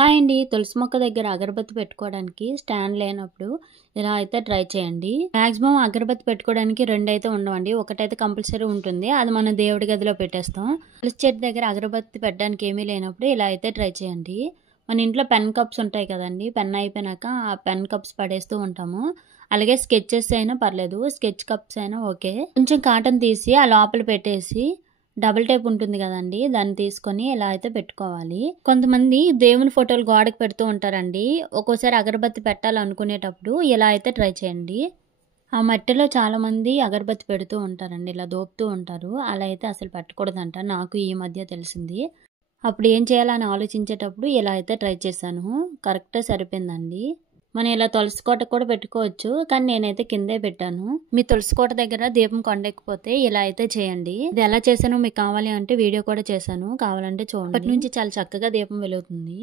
Hi అండి. తులసి మొక్క దగ్గర అగరబత్తి పెట్టుకోవడానికి స్టాండ్ లేనప్పుడు ఇలా అయితే ట్రై చేయండి. మాక్సిమం అగరబత్తి పెట్టుకోవడానికి 2 అయితే ఉండవండి. ఒకటైతే కంపల్సరీ ఉంటుంది. అది మనం దేవుడి గదిలో పెట్టేస్తాం. తులసి చెట్టు దగ్గర అగరబత్తి పెట్టడానికి ఏమీ లేనప్పుడు ఇలా అయితే ట్రై చేయండి. మన ఇంట్లో పెన్ కప్స్ ఉంటాయి కదండి. పెన్ అయిపోయినాక ఆ పెన్ కప్స్ పడేస్తూ ఉంటాము. అలాగే స్కెచెస్ అయినా పర్లేదు. స్కెచ్ కప్స్ అయినా ఓకే. కొంచెం కాటన్ తీసి ఆ లోపల పెట్టేసి డబుల్ టేప్ ఉంటుంది కదండి, దాన్ని తీసుకొని ఇలా అయితే పెట్టుకోవాలి. కొంతమంది దేవుని ఫోటోలు గోడకు పెడుతూ ఉంటారండి. ఒక్కోసారి అగరబత్తి పెట్టాలనుకునేటప్పుడు ఇలా అయితే ట్రై చేయండి. ఆ మట్టిలో చాలా మంది అగరబత్తి పెడుతూ ఉంటారండి, ఇలా దోపుతూ ఉంటారు. అలా అయితే అసలు పెట్టకూడదంట, నాకు ఈ మధ్య తెలిసింది. అప్పుడు ఏం చేయాలని ఆలోచించేటప్పుడు ఇలా అయితే ట్రై చేశాను. కరెక్ట్గా సరిపోయిందండి. మనం ఇలా తులసి కోట కూడా పెట్టుకోవచ్చు, కానీ నేనైతే కిందే పెట్టాను. మీ తులసి కోట దగ్గర దీపం కొండెక్కిపోతే ఇలా అయితే చేయండి. ఇది ఎలా చేశానో మీకు కావాలి అంటే వీడియో కూడా చేశాను, కావాలంటే చూడండి. అప్పటి నుంచి చాలా చక్కగా దీపం వెలుగుతుంది.